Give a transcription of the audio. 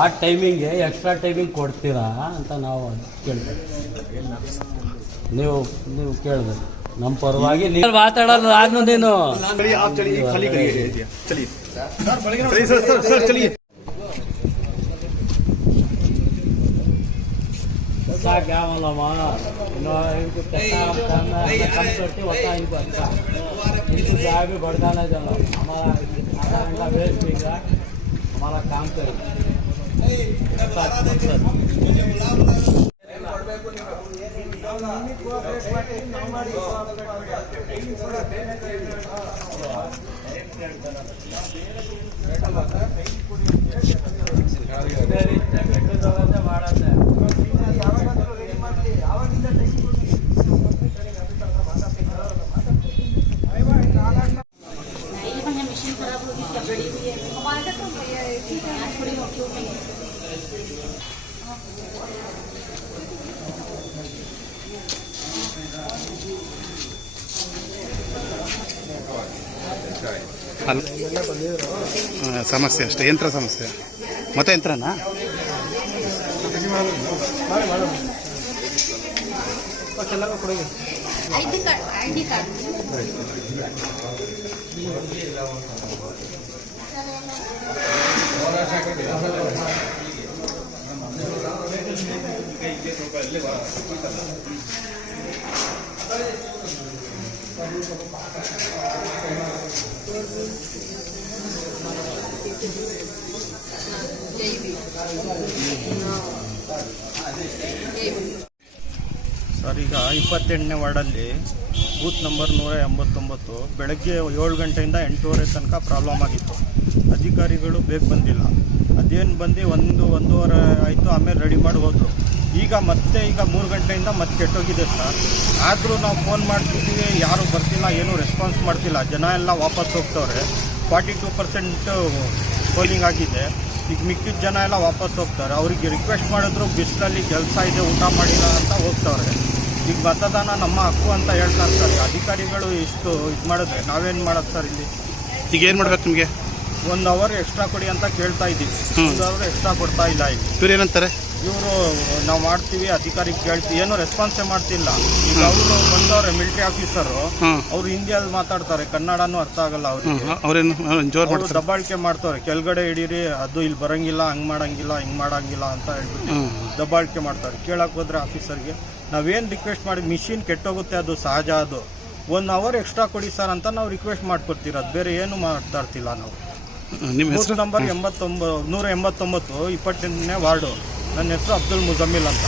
ಆ ಟೈಮಿಂಗ್ಗೆ extra timing ಕೊಡ್ತೀರಾ ಅಂತ ನಾವು ಕೇಳ್ತೇವೆ. ನೀವು ಕೇಳಿದ್ರೆ ನಮ್ಮ ಪರವಾಗಿ ನೀವು ಮಾತಾಡೋದು ಆದ್ರೂ ನೀನು क्या मालूम कम करते होता है इनको अच्छा इनको जाए भी भड़काना चलो हमारा आधा घंटा वेस्ट देगा हमारा काम करेगा. ಸಮಸ್ಯೆ ಅಷ್ಟೇ, ಯಂತ್ರ ಸಮಸ್ಯೆ. ಮತ್ತೆ ಯಂತ್ರನಾ ID card. ಸರ್, ಈಗ 28ನೇ ವಾರ್ಡಲ್ಲಿ ಬೂತ್ ನಂಬರ್ 189 ಬೆಳಗ್ಗೆ 7 ಗಂಟೆಯಿಂದ 8:30 ತನಕ ಪ್ರಾಬ್ಲಮ್ ಆಗಿತ್ತು. ಅಧಿಕಾರಿಗಳು ಬೇಗ ಬಂದಿಲ್ಲ. ಅದೇನು ಬಂದು 1-1:30 ಆಯಿತು. ಆಮೇಲೆ ರೆಡಿ ಮಾಡಿ ಹೋದರು. ಈಗ 3 ಗಂಟೆಯಿಂದ ಮತ್ತೆ ಕೆಟ್ಟೋಗಿದೆ ಸರ್. ಆದರೂ ನಾವು ಫೋನ್ ಮಾಡ್ತಿದ್ದೀವಿ, ಯಾರೂ ಬರ್ತಿಲ್ಲ, ಏನೂ ರೆಸ್ಪಾನ್ಸ್ ಮಾಡ್ತಿಲ್ಲ. ಜನ ಎಲ್ಲ ವಾಪಸ್ ಹೋಗ್ತವ್ರೆ. 42% ಪೋಲಿಂಗ್ ಆಗಿದೆ. ಈಗ ಮಿಕ್ಕಿದ ಜನ ಎಲ್ಲ ವಾಪಸ್ ಹೋಗ್ತಾರೆ. ಅವರಿಗೆ ರಿಕ್ವೆಸ್ಟ್ ಮಾಡಿದ್ರು ಬಿಸಿಲಲ್ಲಿ ಕೆಲಸ ಇದೆ, ಊಟ ಮಾಡಿಲ್ಲ ಅಂತ ಹೋಗ್ತವ್ರೆ. ಈಗ ಮತದಾನ ನಮ್ಮ ಹಕ್ಕು ಅಂತ ಹೇಳ್ತಾರೆ ಸರ್. ಅಧಿಕಾರಿಗಳು ಇಷ್ಟು ಇದು ಮಾಡಿದ್ರೆ ನಾವೇನು ಮಾಡೋದು ಸರ್? ಇಲ್ಲಿ ಈಗ ಏನು ಮಾಡ್ಬೇಕು? ನಿಮಗೆ 1 ಅವರ್ ಎಕ್ಸ್ಟ್ರಾ ಕೊಡಿ ಅಂತ ಕೇಳ್ತಾ ಇದ್ದೀವಿ. 1 ಅವರ್ ಎಕ್ಸ್ಟ್ರಾ ಕೊಡ್ತಾ ಇಲ್ಲ. ಇಲ್ಲಿ ಇವ್ರು ಏನಂತಾರೆ? ಇವರು ನಾವು ಮಾಡ್ತೀವಿ, ಅಧಿಕಾರಿಗೆ ಕೇಳ್ತೀವಿ, ಏನೂ ರೆಸ್ಪಾನ್ಸೇ ಮಾಡ್ತಿಲ್ಲ. ಈಗ ಅವರು ಬಂದವ್ರೆ ಮಿಲಿಟರಿ ಆಫೀಸರು, ಅವ್ರು ಹಿಂದಿಯಲ್ಲಿ ಮಾತಾಡ್ತಾರೆ, ಕನ್ನಡನೂ ಅರ್ಥ ಆಗಲ್ಲ ಅವ್ರಿಗೆ. ದಬ್ಬಾಳಿಕೆ ಮಾಡ್ತಾರೆ. ಕೆಳಗಡೆ ಹಿಡೀರಿ, ಅದು ಇಲ್ಲಿ ಬರಂಗಿಲ್ಲ, ಹಂಗೆ ಮಾಡಂಗಿಲ್ಲ ಅಂತ ಹೇಳ್ಬಿಟ್ಟು ದಬ್ಬಾಳಿಕೆ ಮಾಡ್ತಾರೆ. ಕೇಳಕ್ಕೆ ಹೋದ್ರೆ ಆಫೀಸರ್ಗೆ ನಾವೇನು ರಿಕ್ವೆಸ್ಟ್ ಮಾಡಿ, ಮಿಷಿನ್ ಕೆಟ್ಟೋಗುತ್ತೆ, ಅದು ಸಹಜ. ಅದು 1 ಅವರ್ ಎಕ್ಸ್ಟ್ರಾ ಕೊಡಿ ಸರ್ ಅಂತ ನಾವು ರಿಕ್ವೆಸ್ಟ್ ಮಾಡ್ಕೊಡ್ತಿರೋದು, ಬೇರೆ ಏನು ಮಾತಾಡ್ತಿಲ್ಲ ನಾವು. ಬೂತ್ ನಂಬರ್ 189 28ನೇ ವಾರ್ಡು. ನನ್ನ ಹೆಸರು ಅಬ್ದುಲ್ ಮುಜಮ್ಮಿಲ್ ಅಂತ.